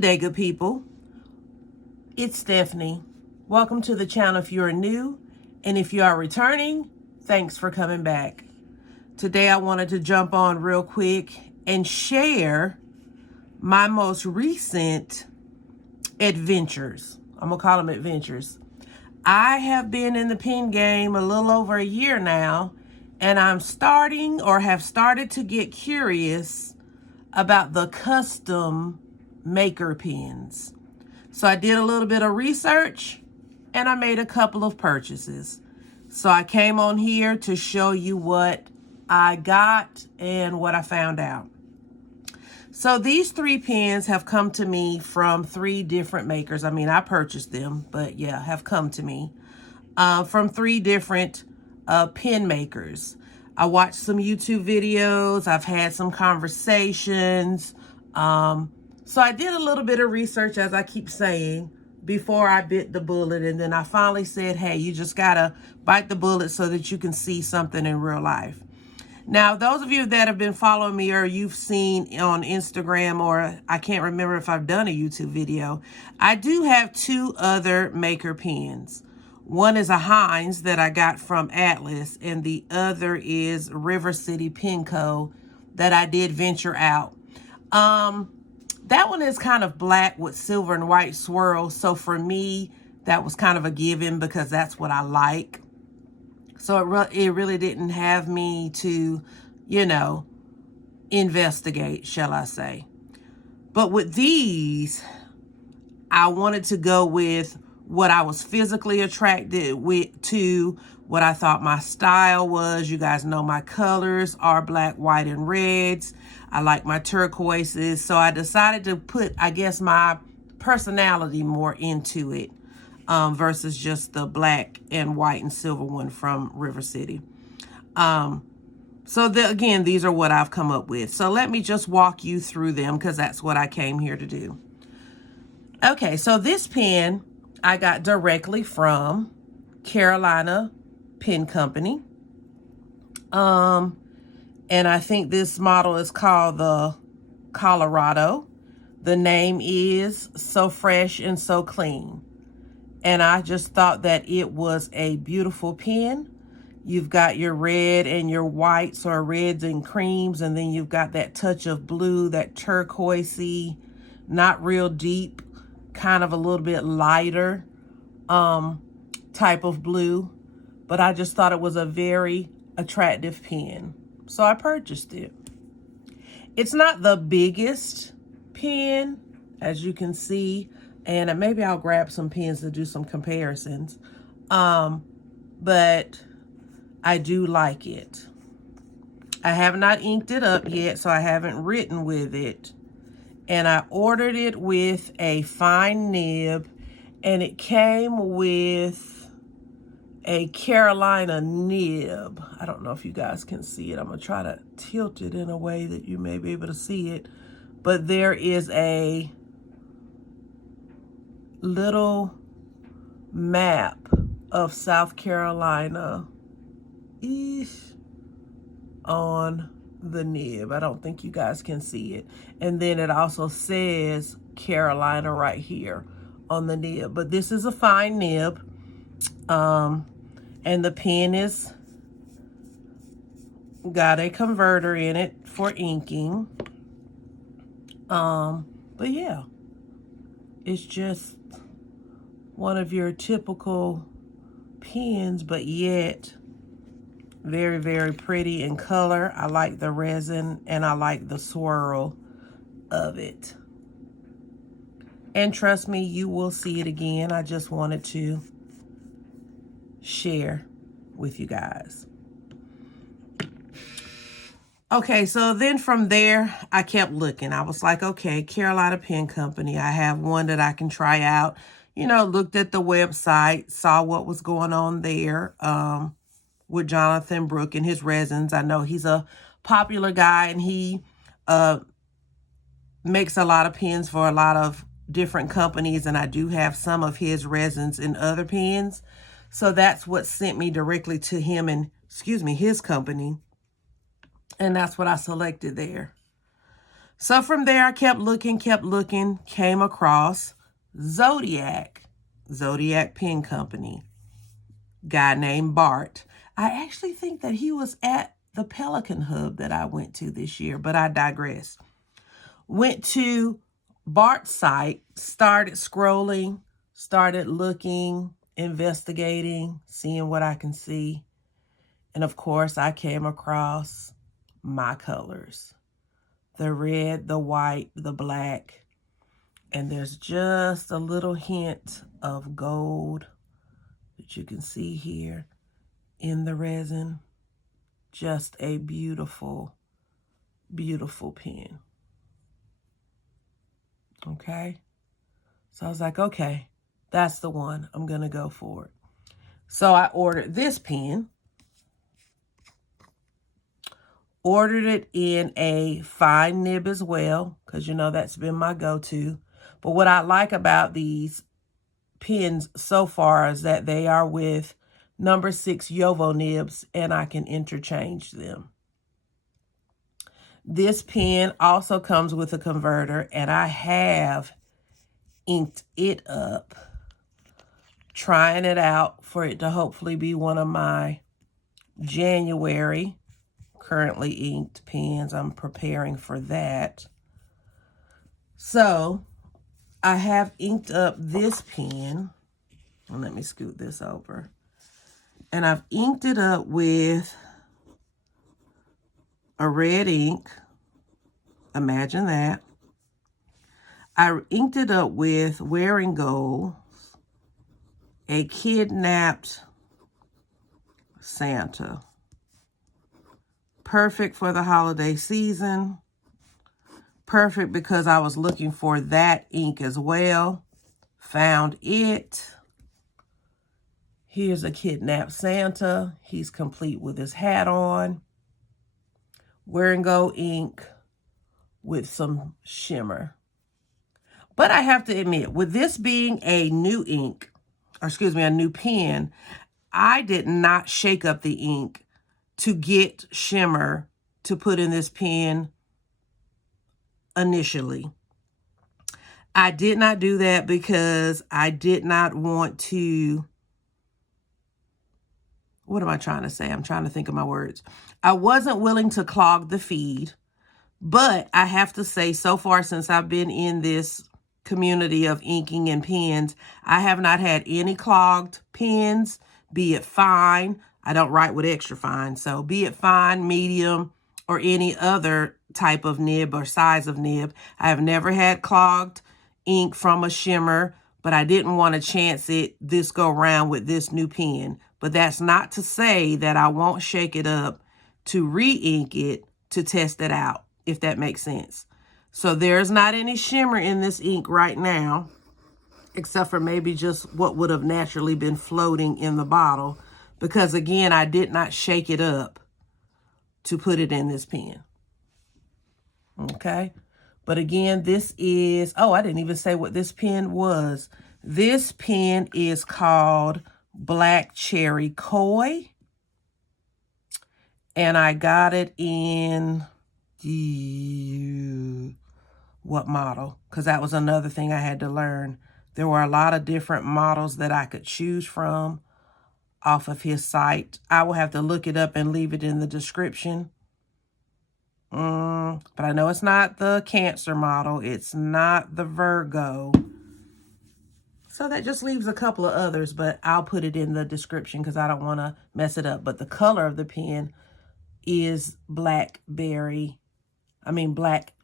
Good day, good people. It's Stephanie. Welcome to the channel if you're new, and if you are returning, thanks for coming back. Today I wanted to jump on real quick and share my most recent adventures. I'm gonna call them adventures. I have been in the pen game a little over a year now, and I'm starting or have started to get curious about the custom maker pens. So I did a little bit of research and I made a couple of purchases. So I came on here to show you what I got and what I found out. So these 3 pens have come to me from 3 different makers. I mean, I purchased them, but yeah, have come to me from 3 different pen makers. I watched some YouTube videos. I've had some conversations. So I did a little bit of research, as I keep saying, before I bit the bullet. And then I finally said, hey, you just gotta bite the bullet so that you can see something in real life. Now, those of you that have been following me or you've seen on Instagram, or I can't remember if I've done a YouTube video, I do have 2 other maker pens. One is a Heinz that I got from Atlas, and the other is River City Pen Co. that I did venture out. That one is kind of black with silver and white swirls. So for me, that was kind of a given because that's what I like. So it really didn't have me to, investigate, shall I say. But with these, I wanted to go with what I was physically attracted to, what I thought my style was. You guys know my colors are black, white, and reds. I like my turquoises. So I decided to put, I guess, my personality more into it versus just the black and white and silver one from River City. Again, these are what I've come up with. So let me just walk you through them because that's what I came here to do. Okay, so this pen I got directly from Carolina Pen Company. And I think this model is called the Colorado. The name is So Fresh and So Clean. And I just thought that it was a beautiful pen. You've got your red and your whites or reds and creams, and then you've got that touch of blue, that turquoisey, not real deep, kind of a little bit lighter type of blue. But I just thought it was a very attractive pen. So I purchased it. It's not the biggest pen, as you can see, and maybe I'll grab some pens to do some comparisons. But I do like it. I have not inked it up yet, so I haven't written with it. And I ordered it with a fine nib, and it came with a Carolina nib. I don't know if you guys can see it. I'm going to try to tilt it in a way that you may be able to see it. But there is a little map of South Carolina on the nib. I don't think you guys can see it. And then it also says Carolina right here on the nib. But this is a fine nib. And the pen is got a converter in it for inking. But yeah, it's just one of your typical pens, but yet very, very pretty in color. I like the resin and I like the swirl of it. And trust me, you will see it again. I just wanted to share with you guys. Okay, so then from there, I kept looking. I was like, okay, Carolina Pen Company. I have one that I can try out. Looked at the website, saw what was going on there with Jonathan Brook and his resins. I know he's a popular guy, and he makes a lot of pens for a lot of different companies, and I do have some of his resins in other pens. So that's what sent me directly to him and, his company. And that's what I selected there. So from there, I kept looking, came across Zodiac Pen Company, guy named Bart. I actually think that he was at the Pelican Hub that I went to this year, but I digress. Went to Bart's site, started scrolling, started looking, investigating, seeing what I can see. And of course, I came across my colors. The red, the white, the black. And there's just a little hint of gold that you can see here in the resin. Just a beautiful, beautiful pen. Okay? So I was like, okay, that's the one. I'm going to go for it. So I ordered this pen. Ordered it in a fine nib as well, because you know that's been my go-to. But what I like about these pens so far is that they are with number 6 Yovo nibs, and I can interchange them. This pen also comes with a converter, and I have inked it up, trying it out for it to hopefully be one of my January currently inked pens. I'm preparing for that. So I have inked up this pen. And let me scoot this over. And I've inked it up with a red ink. Imagine that. I inked it up with Wearing Gold, a Kidnapped Santa. Perfect for the holiday season. Perfect because I was looking for that ink as well. Found it. Here's a Kidnapped Santa. He's complete with his hat on. Wearing Gold ink with some shimmer. But I have to admit, with this being a new ink, or excuse me, a new pen, I did not shake up the ink to get shimmer to put in this pen initially. I did not do that because I did not want to, what am I trying to say? I'm trying to think of my words. I wasn't willing to clog the feed, but I have to say, so far since I've been in this community of inking and pens, I have not had any clogged pens, be it fine. I don't write with extra fine, so be it fine, medium, or any other type of nib or size of nib. I have never had clogged ink from a shimmer, but I didn't want to chance it this go round with this new pen. But that's not to say that I won't shake it up to re-ink it to test it out, if that makes sense. So there's not any shimmer in this ink right now, except for maybe just what would have naturally been floating in the bottle. Because again, I did not shake it up to put it in this pen. Okay. But again, this is, oh, I didn't even say what this pen was. This pen is called Black Cherry Koi. And I got it in what model? Because that was another thing I had to learn. There were a lot of different models that I could choose from off of his site. I will have to look it up and leave it in the description. But I know it's not the Cancer model. It's not the Virgo. So that just leaves a couple of others, but I'll put it in the description because I don't want to mess it up. But the color of the pen is Black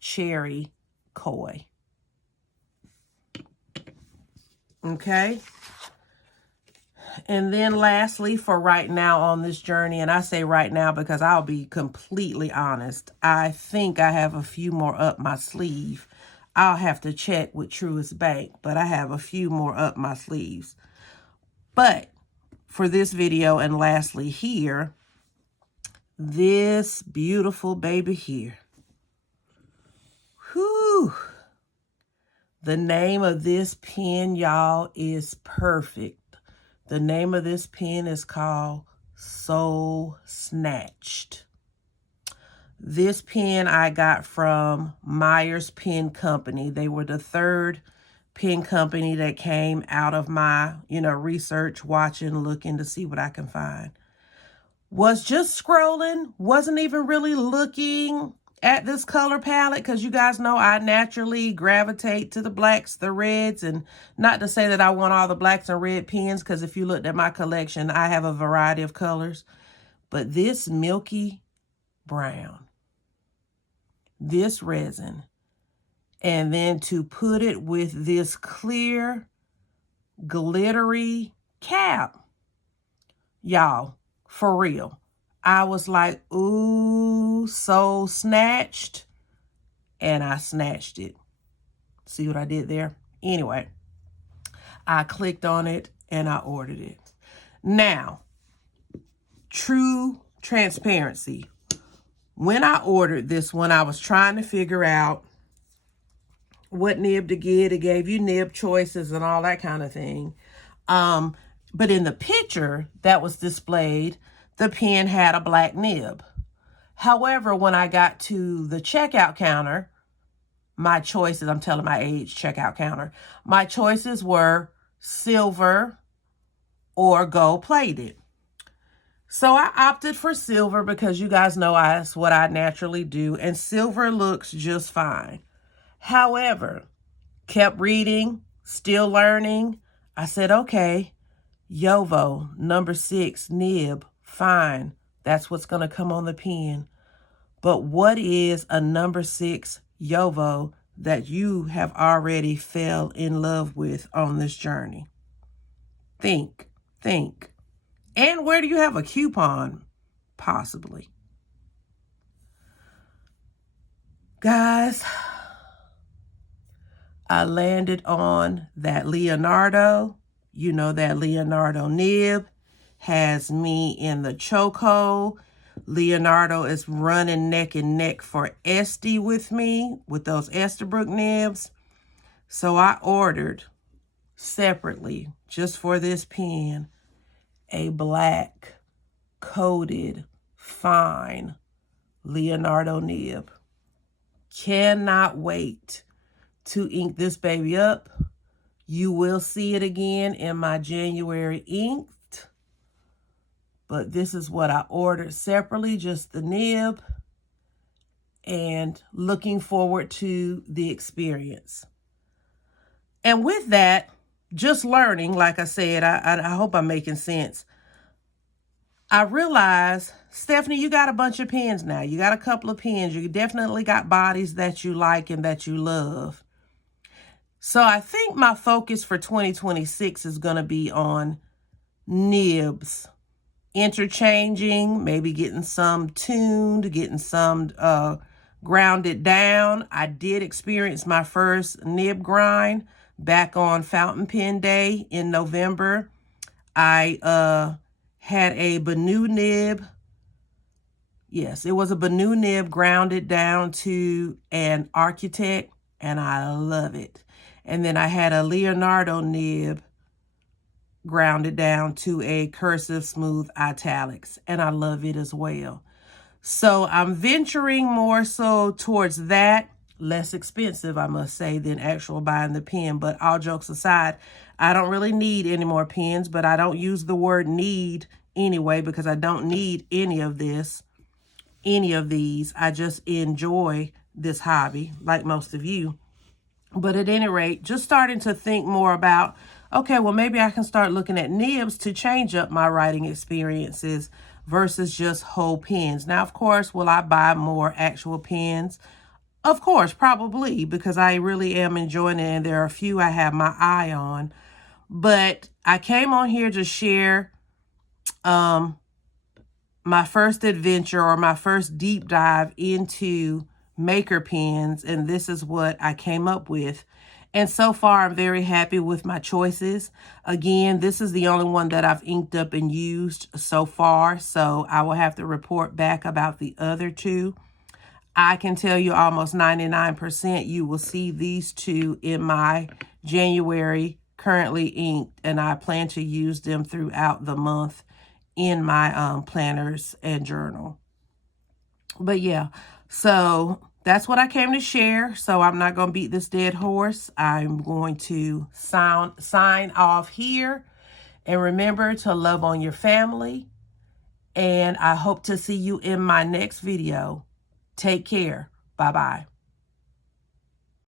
Cherry Koi. Okay. And then lastly, for right now on this journey, and I say right now because I'll be completely honest, I think I have a few more up my sleeve. I'll have to check with Truist Bank, but I have a few more up my sleeves. But for this video, and lastly here, this beautiful baby here. Whew. The name of this pen, y'all, is perfect. The name of this pen is called Soul Snatched. This pen I got from Myers Pen Company. They were the third pen company that came out of my, research, watching, looking to see what I can find. Was just scrolling, wasn't even really looking at this color palette because you guys know I naturally gravitate to the blacks, the reds, and not to say that I want all the blacks and red pens, because if you looked at my collection, I have a variety of colors. But this milky brown, this resin, and then to put it with this clear, glittery cap, y'all, for real. I was like, ooh, so snatched. And I snatched it. See what I did there? Anyway, I clicked on it and I ordered it. Now, true transparency. When I ordered this one, I was trying to figure out what nib to get. It gave you nib choices and all that kind of thing. But in the picture that was displayed, the pen had a black nib. However, when I got to the checkout counter, my choices, I'm telling my age, checkout counter, my choices were silver or gold plated. So I opted for silver because you guys know that's what I naturally do, and silver looks just fine. However, kept reading, still learning. I said, okay, Yovo, number 6, nib, fine. That's what's going to come on the pen. But what is a number 6 Yovo that you have already fell in love with on this journey? Think. And where do you have a coupon? Possibly. Guys, I landed on that Leonardo. You know that Leonardo nib has me in the chokehold. Leonardo is running neck and neck for Esty with me with those Esterbrook nibs. So I ordered separately, just for this pen, a black coated fine Leonardo nib. Cannot wait to ink this baby up. You will see it again in my January inked. But this is what I ordered separately, just the nib. And looking forward to the experience. And with that, just learning, like I said, I hope I'm making sense. I realized, Stephanie, you got a bunch of pens now. You got a couple of pens. You definitely got bodies that you like and that you love. So I think my focus for 2026 is going to be on nibs. Interchanging, maybe getting some tuned, getting some grounded down. I did experience my first nib grind back on Fountain Pen Day in November. I had a Banu nib. Yes, it was a Banu nib grounded down to an Architect, and I love it. And then I had a Leonardo nib grounded down to a Cursive Smooth Italics, and I love it as well. So I'm venturing more so towards that, less expensive, I must say, than actual buying the pen. But all jokes aside, I don't really need any more pens, but I don't use the word need anyway because I don't need any of these. I just enjoy this hobby like most of you. But at any rate, just starting to think more about, okay, well, maybe I can start looking at nibs to change up my writing experiences versus just whole pens. Now, of course, will I buy more actual pens? Of course, probably, because I really am enjoying it, and there are a few I have my eye on. But I came on here to share my first adventure or my first deep dive into maker pens, and this is what I came up with. And so far, I'm very happy with my choices. Again, this is the only one that I've inked up and used so far, so I will have to report back about the other two. I can tell you almost 99% you will see these two in my January currently inked, and I plan to use them throughout the month in my planners and journal. But yeah, so that's what I came to share. So I'm not going to beat this dead horse. I'm going to sign off here. And remember to love on your family. And I hope to see you in my next video. Take care. Bye-bye.